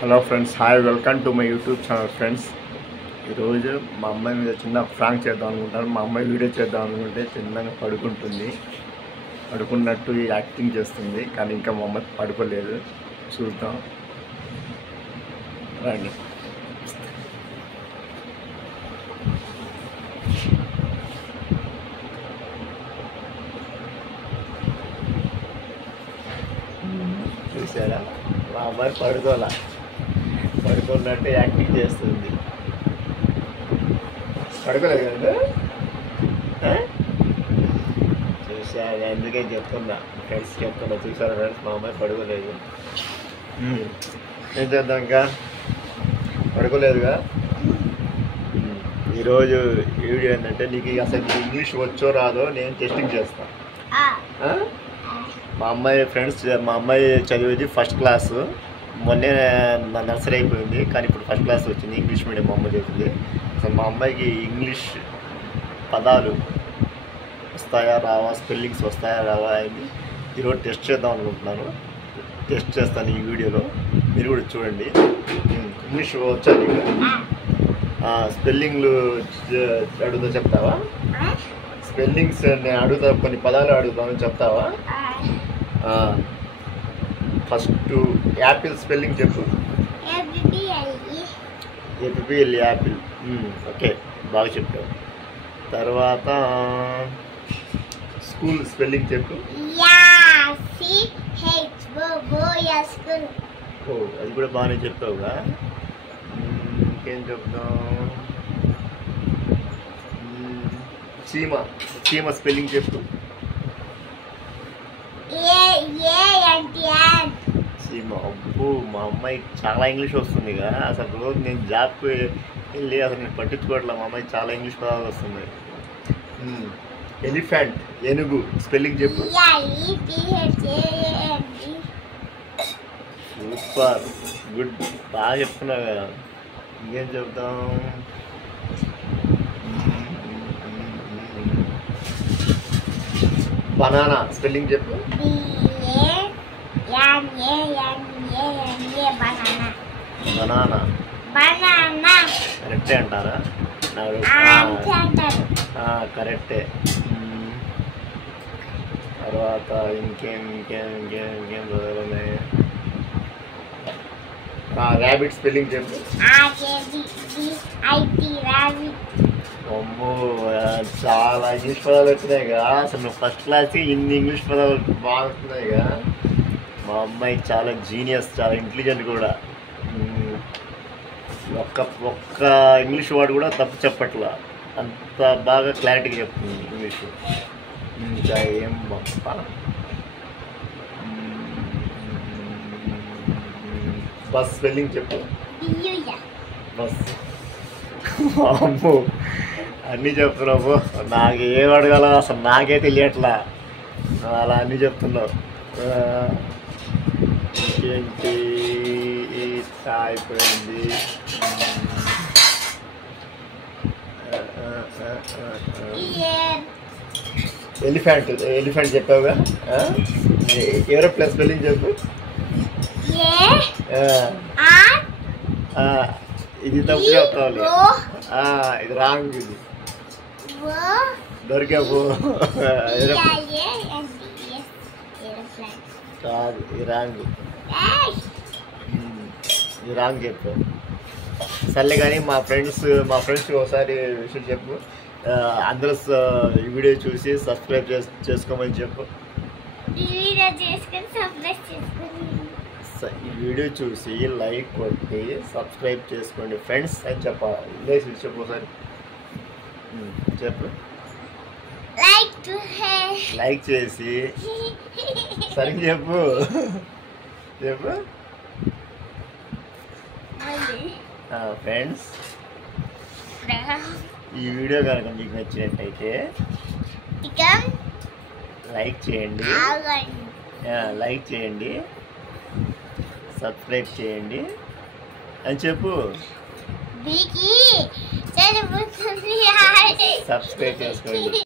Hello friends, hi, welcome to my YouTube channel friends. ఈరోజు మా అమ్మాయి మీద చిన్న ఫ్రాంక్ చేద్దాం అనుకుంటాను. మా అమ్మాయి వీడియో చేద్దాం అనుకుంటే చిన్నగా పడుకుంటుంది. పడుకున్నట్టు యాక్టింగ్ చేస్తుంది, కానీ ఇంకా మా అమ్మాయి పడుకోలేదు. చూద్దాం రండి. చూసారా, మా అమ్మాయి పడుకున్నట్టు యాక్టింగ్ చేస్తుంది. పడుకోలేదు కదా, చూసారు, అందుకే చెప్తున్నా, ఫ్రెండ్స్ చెప్తున్నా. చూసారా ఫ్రెండ్స్, మా అమ్మాయి పడుకోలేదు. ఏం చేద్దాం, ఇంకా పడుకోలేదుగా. ఈరోజు వీడియో ఏంటంటే, నీకు అసలు ఇంగ్లీష్ వచ్చో రాదో నేను టెస్టింగ్ చేస్తాను. మా అమ్మాయి చదివేది ఫస్ట్ క్లాసు. మొన్నే నర్సరీ అయిపోయింది, కానీ ఇప్పుడు ఫస్ట్ క్లాస్ వచ్చింది. ఇంగ్లీష్ మీడియం మా అమ్మాయి చదువుతుంది. అసలు మా అమ్మాయికి ఇంగ్లీష్ పదాలు వస్తాయా రావా, స్పెల్లింగ్స్ వస్తాయా రావా అని ఈరోజు టెస్ట్ చేద్దాం అనుకుంటున్నాను. టెస్ట్ చేస్తాను ఈ వీడియోలో, మీరు కూడా చూడండి. ఇంగ్లీష్ వచ్చా నీకు? స్పెల్లింగ్లు అడుగుతా, చెప్తావా? స్పెల్లింగ్స్ నేను అడుగుతా, కొన్ని పదాలు అడుగుతాను, చెప్తావా? ఫస్ట్ యాపిల్ స్పెల్లింగ్ చెప్పు. APL, Apple. ఓకే, బాగా చెప్పావు. తర్వాత స్కూల్ స్పెల్లింగ్ చెప్పు. ఓ, అది కూడా బాగానే చెప్తావుగా. ఇంకేం చెప్తాం? చీమ స్పెల్లింగ్ చెప్పు. చీమ. అబ్బో, మా అమ్మాయి చాలా ఇంగ్లీష్ వస్తుందిగా. అసలు రోజు నేను జాబ్కి వెళ్ళి అసలు నేను పట్టించుకోవట్లే. మా అమ్మాయి చాలా ఇంగ్లీష్ పదాలు వస్తున్నాయి. ఎలిఫెంట్, ఏనుగు స్పెల్లింగ్ చెప్పు. సూపర్, గుడ్, బాగా చెప్తున్నావు కదా. ఇంకేం చెప్తాం? బనానా స్పెల్లింగ్ చెప్పు. బనానా కరెక్టే అంటారా? కరెక్టే. తర్వాత ఇంకేం చదవాలి? ర్యాబిట్ స్పెల్లింగ్ చెప్పు. అమ్మో, చాలా ఇంగ్లీష్ పదాలు వచ్చినాయిగా. అసలు నువ్వు ఫస్ట్ క్లాస్కి ఇన్ని ఇంగ్లీష్ పదాలు బాగా వస్తున్నాయిగా. మా అమ్మాయి చాలా జీనియస్, చాలా ఇంటెలిజెంట్ కూడా. ఒక్క ఇంగ్లీష్ వర్డ్ కూడా తప్పు చెప్పట్లా, అంత బాగా క్లారిటీగా చెప్తుంది ఇంగ్లీషు. ఇంకా ఏం బస్ స్పెల్లింగ్ చెప్పు. బస్. అమ్మో, అన్నీ చెప్తున్నావు. నాకు ఏం అడగాలో అసలు నాకే తెలియట్లా, అలా అన్నీ చెప్తున్నావు. ఇంకేంటి, అయిపోయింది. ఎలిఫెంట్ చెప్పావుగా. ఏరోప్లేన్ స్పెల్లింగ్ చెప్పు. ఇది తప్పు చెప్తావు, ఇది రాంగ్. ఇది దొరికావు కాదు, ఇది రాంగ్. ఇది రాంగ్ చెప్పు. సర్లే కానీ మా ఫ్రెండ్స్ ఒకసారి విషయం చెప్పు. అందరూ ఈ వీడియో చూసి సబ్స్క్రైబ్ చేసుకోమని చెప్పు. ఈ వీడియో చూసి లైక్ కొట్టి సబ్స్క్రైబ్ చేసుకోండి ఫ్రెండ్స్ అని చెప్పాలి. చెప్పు ఒకసారి, చెప్పు. లైక్ చేసి సరిగ్గా చెప్పు. ఫ్రెండ్స్, ఈ వీడియో కనుక మీకు నచ్చినట్టయితే లైక్ చేయండి, సబ్స్క్రైబ్ చేయండి అని చెప్పు. సబ్స్క్రైబ్ చేసుకోండి.